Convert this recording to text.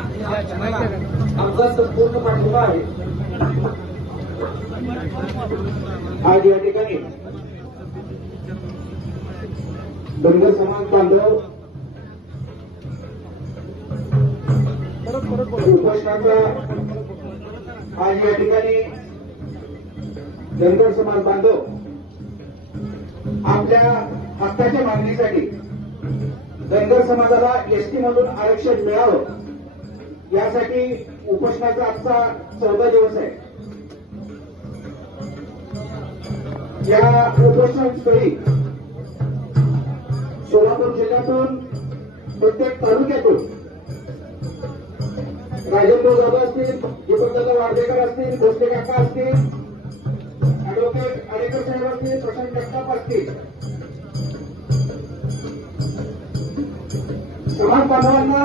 आमचा संपूर्ण पाठिंबा आहे। आज या ठिकाणी धनगर समाज बांधव उपोषणाचा आज या ठिकाणी धनगर समाज बांधव आपल्या हक्काच्या मागणीसाठी धनगर समाजाला एसटी मधून आरक्षण मिळावं यासाठी उपोषणाचा आजचा 14 दिवस आहे। या उपोषणस्थळी सोलापूर जिल्ह्यातून प्रत्येक तालुक्यातून राजेंद्र जाधव असतील, दीपकदादा वार्डेकर असतील, भोसले काका असतील, ऍडव्होकेट आडेकर साहेब असतील, प्रशांत जगताप असतील, समाज बांधवांना